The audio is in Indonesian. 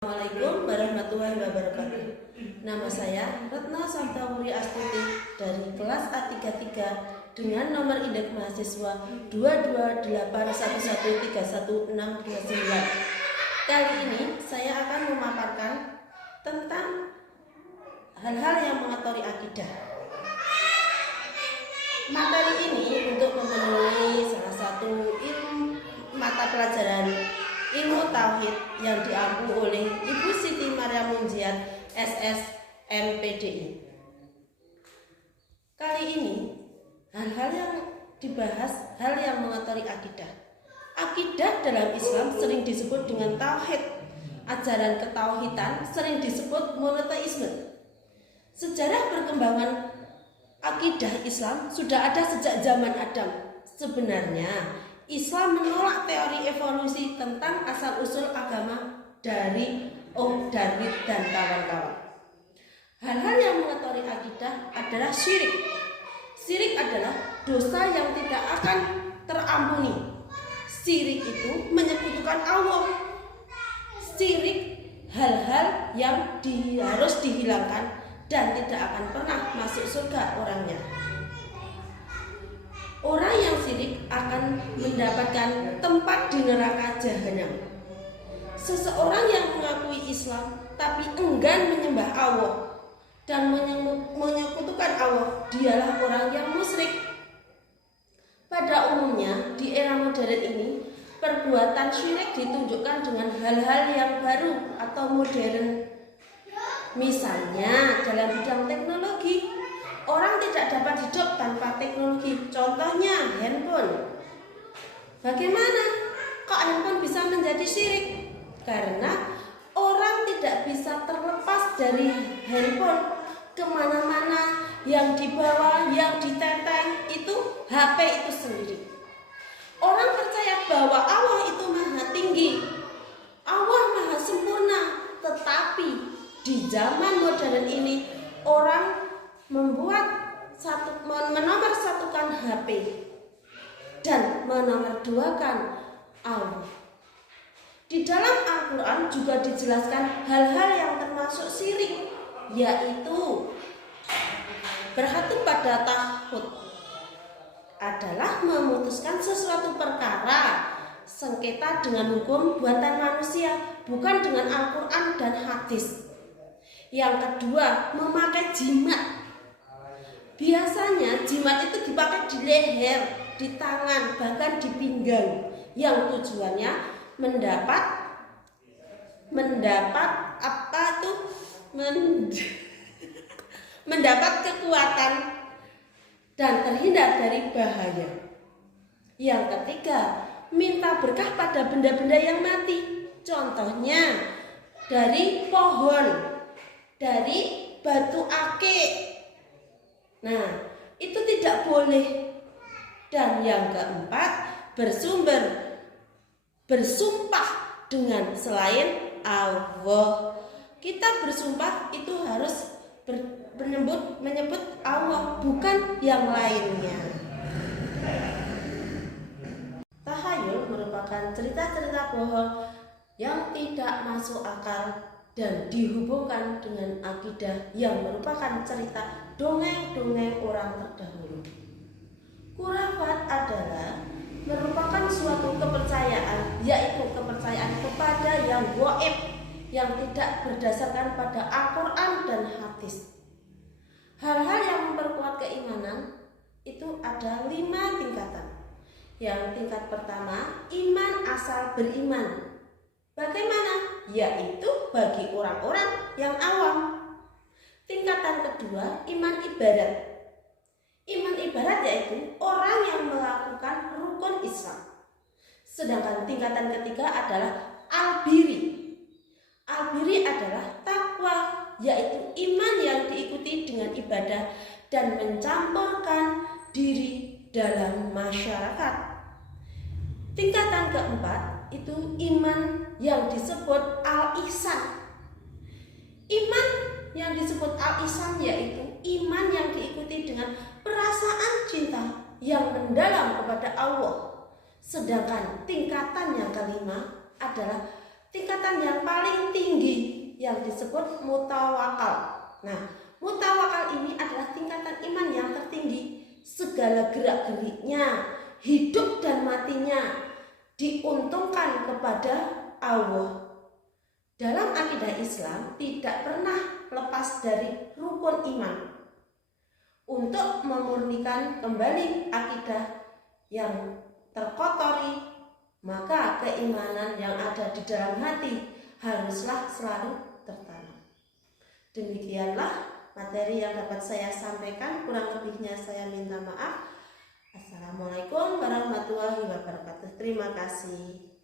Assalamualaikum warahmatullahi wabarakatuh. Nama saya Retno Sabtawuri Astuti dari kelas A33 dengan nomor indeks mahasiswa 228113139. Kali ini saya akan memaparkan tentang hal-hal yang mengotori akidah. Materi ini untuk memenuhi salah satu mata pelajaran ilmu tauhid yang diampu oleh Ibu Siti Maryam Munjiat SSMPDI. Kali ini hal-hal yang dibahas hal yang mengotori akidah. Akidah dalam Islam sering disebut dengan tauhid. Ajaran ketauhidan sering disebut monoteisme. Sejarah perkembangan akidah Islam sudah ada sejak zaman Adam. Sebenarnya Islam menolak teori evolusi tentang asal-usul agama dari Darwin dan kawan-kawan. Hal-hal yang mengotori akidah adalah syirik. Syirik adalah dosa yang tidak akan terampuni. Syirik itu menyekutukan Allah. Syirik hal-hal yang harus dihilangkan dan tidak akan pernah masuk surga orangnya. Orang yang syirik akan mendapatkan tempat di neraka jahanam. Seseorang yang mengakui Islam tapi enggan menyembah Allah dan menyekutukan Allah, dialah orang yang musyrik. Pada umumnya di era modern ini, perbuatan syirik ditunjukkan dengan hal-hal yang baru atau modern. Misalnya dalam bidang teknologi, orang tidak dapat hidup tanpa teknologi. Contohnya handphone. Bagaimana kok handphone bisa menjadi syirik? Karena orang tidak bisa terlepas dari handphone. Kemana-mana yang dibawa, yang ditenteng itu HP itu sendiri. Orang percaya bahwa Allah itu maha tinggi, Allah maha sempurna. Tetapi di zaman modern ini orang menomorsatukan HP dan menomorsatukan Allah. Di dalam Al-Quran juga dijelaskan hal-hal yang termasuk syirik, yaitu berhati pada tauhid adalah memutuskan sesuatu perkara sengketa dengan hukum buatan manusia, bukan dengan Al-Quran dan hadis. Yang kedua, memakai jimat. Biasanya jimat itu dipakai di leher, di tangan, bahkan di pinggang, yang tujuannya mendapat kekuatan dan terhindar dari bahaya. Yang ketiga, minta berkah pada benda-benda yang mati. Contohnya dari pohon, dari batu akik. Nah, itu tidak boleh. Dan yang keempat, bersumpah dengan selain Allah. Kita bersumpah itu harus menyebut Allah, bukan yang lainnya. Tahayul merupakan cerita-cerita bohong yang tidak masuk akal dan dihubungkan dengan akidah yang merupakan cerita dongeng-dongeng orang terdahulu. Khurafat adalah merupakan suatu kepercayaan, yaitu kepercayaan kepada yang gaib, yang tidak berdasarkan pada Al-Quran dan hadis. Hal-hal yang memperkuat keimanan itu ada 5 tingkatan. Yang tingkat pertama, iman asal beriman. Bagaimana? Yaitu bagi orang-orang yang awam. Tingkatan kedua, iman ibadat. Iman ibadat yaitu orang yang melakukan rukun Islam. Sedangkan tingkatan ketiga adalah albiri. Albiri adalah takwa, yaitu iman yang diikuti dengan ibadah dan mencampurkan diri dalam masyarakat. Tingkatan keempat itu iman yang disebut al-ihsan. Iman yang disebut al-ihsan yaitu iman yang diikuti dengan perasaan cinta yang mendalam kepada Allah. Sedangkan tingkatan yang kelima adalah tingkatan yang paling tinggi yang disebut mutawakal. Nah, mutawakal ini adalah tingkatan iman yang tertinggi. Segala gerak-geriknya, hidup dan matinya diuntungkan kepada Allah. Dalam akidah Islam tidak pernah lepas dari rukun iman. Untuk memurnikan kembali akidah yang terkotori, maka keimanan yang ada di dalam hati haruslah selalu tertanam. Demikianlah materi yang dapat saya sampaikan, kurang lebihnya saya minta maaf. Assalamualaikum warahmatullahi wabarakatuh. Terima kasih.